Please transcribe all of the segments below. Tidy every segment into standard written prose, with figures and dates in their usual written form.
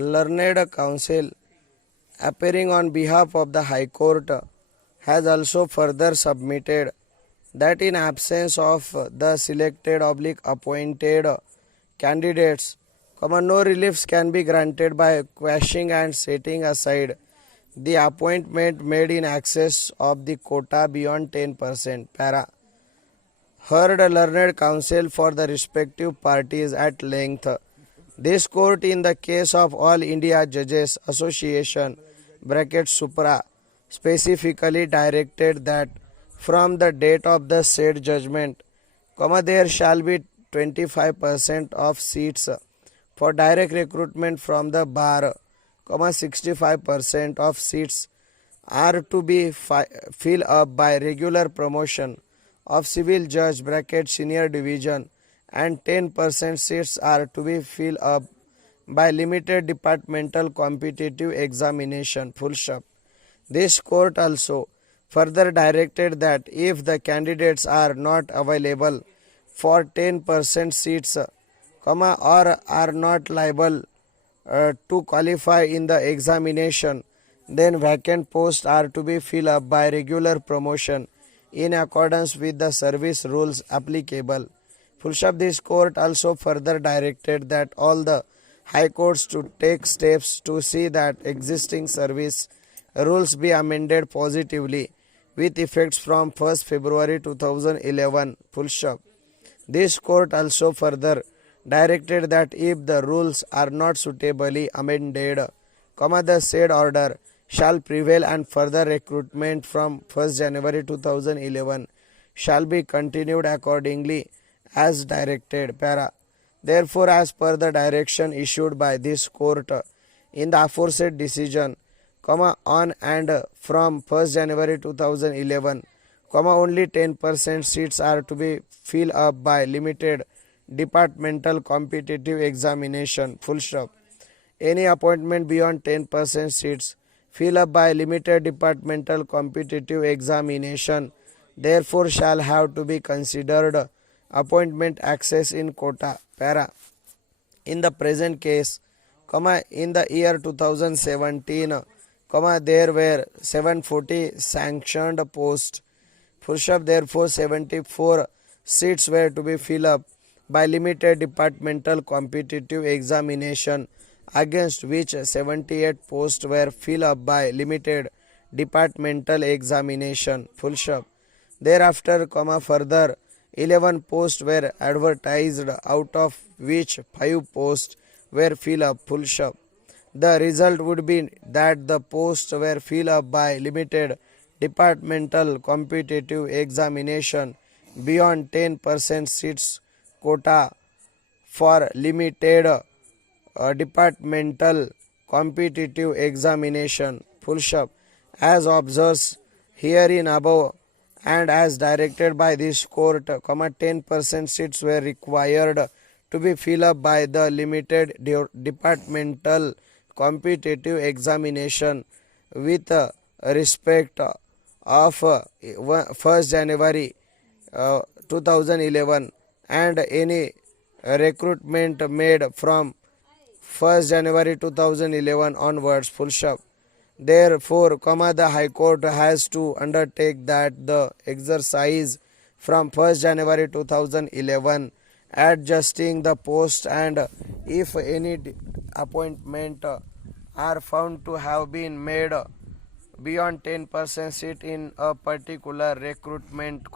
learned counsel appearing on behalf of the High Court has also further submitted that in absence of the selected appointed candidates, no reliefs can be granted by quashing and setting aside the appointment made in excess of the quota beyond 10%. Para. Heard a learned counsel for the respective parties at length. This court, in the case of All India Judges Association (Supra), specifically directed that from the date of the said judgment, there shall be 25% of seats for direct recruitment from the bar, 65% of seats are to be filled up by regular promotion of civil judge (senior division), and 10% seats are to be filled up by limited departmental competitive examination. Full stop. This court also further directed that if the candidates are not available for 10% seats, or are not liable to qualify in the examination, then vacant posts are to be filled up by regular promotion in accordance with the service rules applicable. Full stop. This court also further directed that all the high courts to take steps to see that existing service rules be amended positively with effects from 1st February 2011. Full stop. This court also further directed that if the rules are not suitably amended, the said order shall prevail and further recruitment from 1st January 2011 shall be continued accordingly as directed. Para. Therefore, as per the direction issued by this court in the aforesaid decision, on and from 1st January 2011, only 10% seats are to be filled up by limited departmental competitive examination. Full stop. Any appointment beyond 10% seats filled up by limited departmental competitive examination therefore shall have to be considered appointment access in quota. Para. In the present case, in the year 2017, there were 740 sanctioned posts. Full stop. Therefore, 74 seats were to be filled up by limited departmental competitive examination, against which 78 posts were filled up by limited departmental examination. Full stop. Thereafter, further 11 posts were advertised, out of which 5 posts were filled up. Full stop. The result would be that the posts were filled up by limited departmental competitive examination beyond 10% seats quota for limited departmental competitive examination. Full stop. As observed herein above and as directed by this court, 10% seats were required to be filled up by the limited departmental competitive examination with respect of 1st January 2011 and any recruitment made from 1st January 2011 onwards. Full stop. Therefore, the High Court has to undertake that the exercise from 1st January 2011 adjusting the post, and if any appointment are found to have been made beyond 10% seat in a particular recruitment,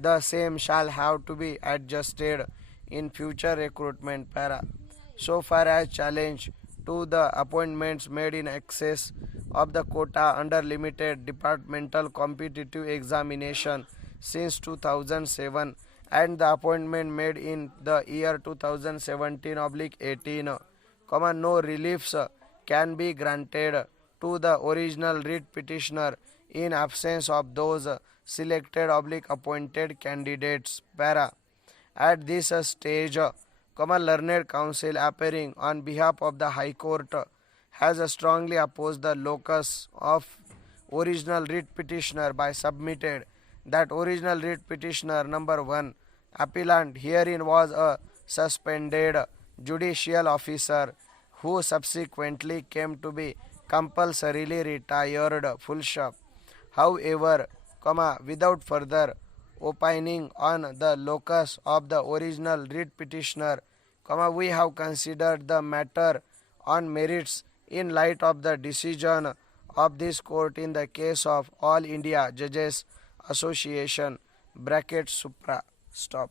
the same shall have to be adjusted in future recruitment. Para. So far as challenge to the appointments made in excess of the quota under limited departmental competitive examination since 2007 and the appointment made in the year 2017/18, no reliefs can be granted to the original writ petitioner in absence of those selected appointed candidates. Para. At this stage, learned counsel appearing on behalf of the High Court has strongly opposed the locus of original writ petitioner by submitted that original writ petitioner number 1 appellant herein was a suspended judicial officer who subsequently came to be compulsorily retired, full stop. However, without further opining on the locus of the original writ petitioner, we have considered the matter on merits in light of the decision of this court in the case of All India Judges Association (Supra). Stop.